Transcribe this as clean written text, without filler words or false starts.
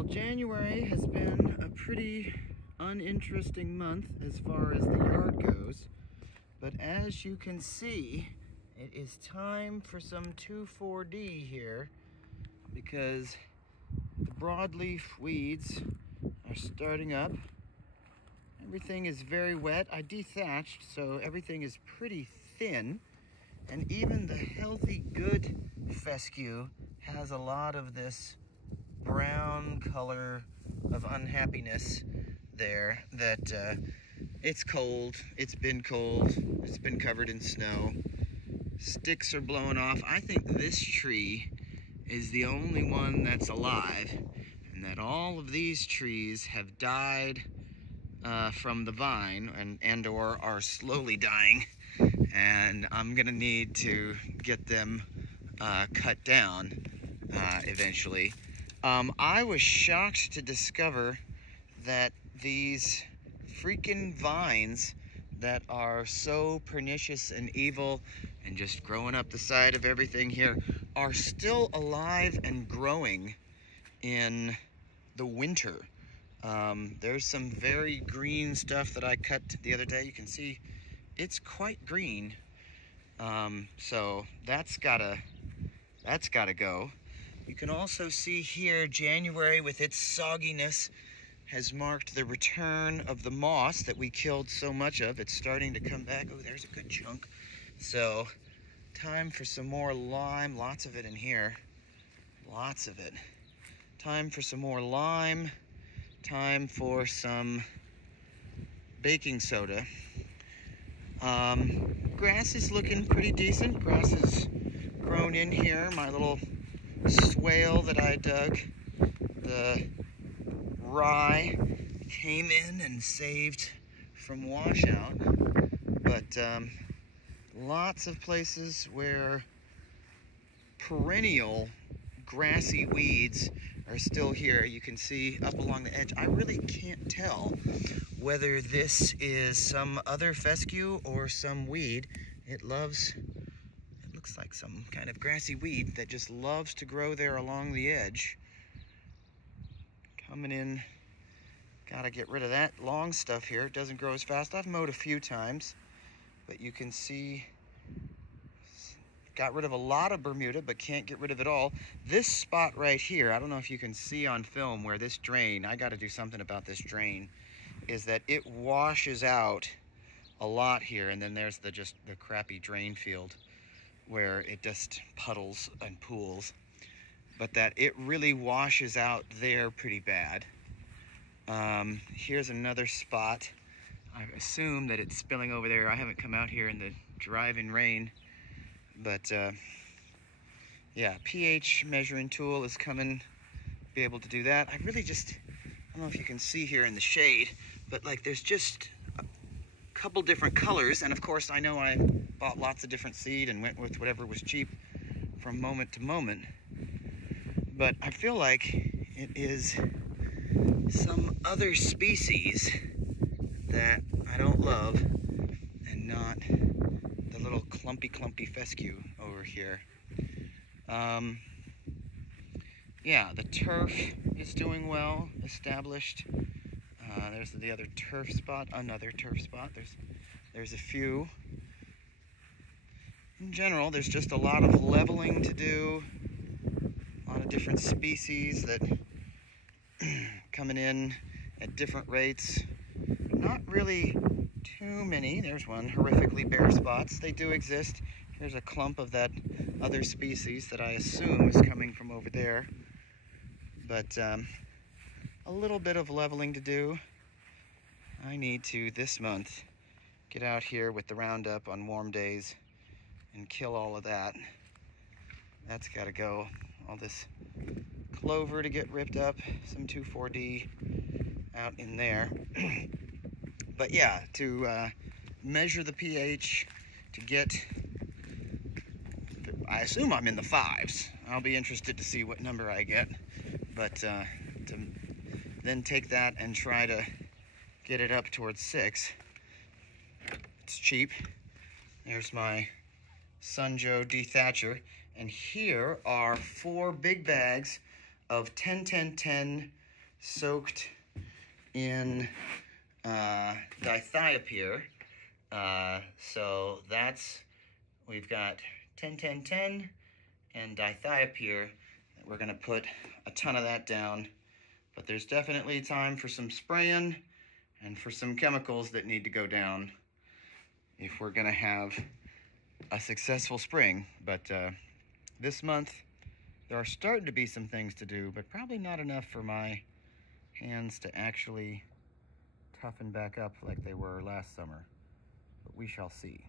Well, January has been a pretty uninteresting month as far as the yard goes, but as you can see, it is time for some 2,4-D here because the broadleaf weeds are starting up. Everything is very wet. I dethatched, so everything is pretty thin, and even the healthy, good fescue has a lot of this brown color of unhappiness there that it's cold, it's been covered in snow, sticks are blowing off. I think this tree is the only one that's alive, and that all of these trees have died from the vine and or are slowly dying, and I'm gonna need to get them cut down eventually. I was shocked to discover that these freaking vines that are so pernicious and evil and just growing up the side of everything here are still alive and growing in the winter. There's some very green stuff that I cut the other day. You can see it's quite green. So that's gotta go. You can also see here January with its sogginess has marked the return of the moss that we killed so much of. It's starting to come back. Oh, there's a good chunk. So time for some more lime. Lots of it in here. Lots of it. Time for some more lime. Time for some baking soda. Grass is looking pretty decent. Grass is grown in here. My little swale that I dug, the rye, came in and saved from washout. But lots of places where perennial grassy weeds are still here. You can see up along the edge. I really can't tell whether this is some other fescue or some weed. It looks like some kind of grassy weed that just loves to grow there along the edge. Coming in, gotta get rid of that long stuff here. It doesn't grow as fast. I've mowed a few times, but you can see got rid of a lot of Bermuda, but can't get rid of it all. This spot right here, I don't know if you can see on film where this drain, I gotta do something about this drain, is that it washes out a lot here, and then there's the crappy drain field where it just puddles and pools, but that it really washes out there pretty bad. Here's another spot. I assume that it's spilling over there. I haven't come out here in the driving rain, but yeah, pH measuring tool is coming, be able to do that. I really just, I don't know if you can see here in the shade, but like there's just a couple different colors, and of course I know I bought lots of different seed and went with whatever was cheap from moment to moment, but I feel like it is some other species that I don't love, and not the little clumpy fescue over here. Yeah, the turf is doing well, established. There's the other turf spot, another turf spot. There's a few. In general, there's just a lot of leveling to do. A lot of different species that coming in at different rates. Not really too many. There's one, horrifically bare spots. They do exist. Here's a clump of that other species that I assume is coming from over there. But a little bit of leveling to do. I need to, this month, get out here with the Roundup on warm days and kill all of that. That's got to go. All this clover to get ripped up, some 2,4-D out in there. But yeah, to measure the pH, to get, I assume I'm in the 5s. I'll be interested to see what number I get. But to then take that and try to get it up towards 6. It's cheap. There's my Sunjo dethatcher, and here are 4 big bags of 10-10-10 soaked in dithiopyr. So we've got 10-10-10 and dithiopyr. We're gonna put a ton of that down, but there's definitely time for some spraying and for some chemicals that need to go down if we're gonna have a successful spring. But this month, there are starting to be some things to do, but probably not enough for my hands to actually toughen back up like they were last summer. But we shall see.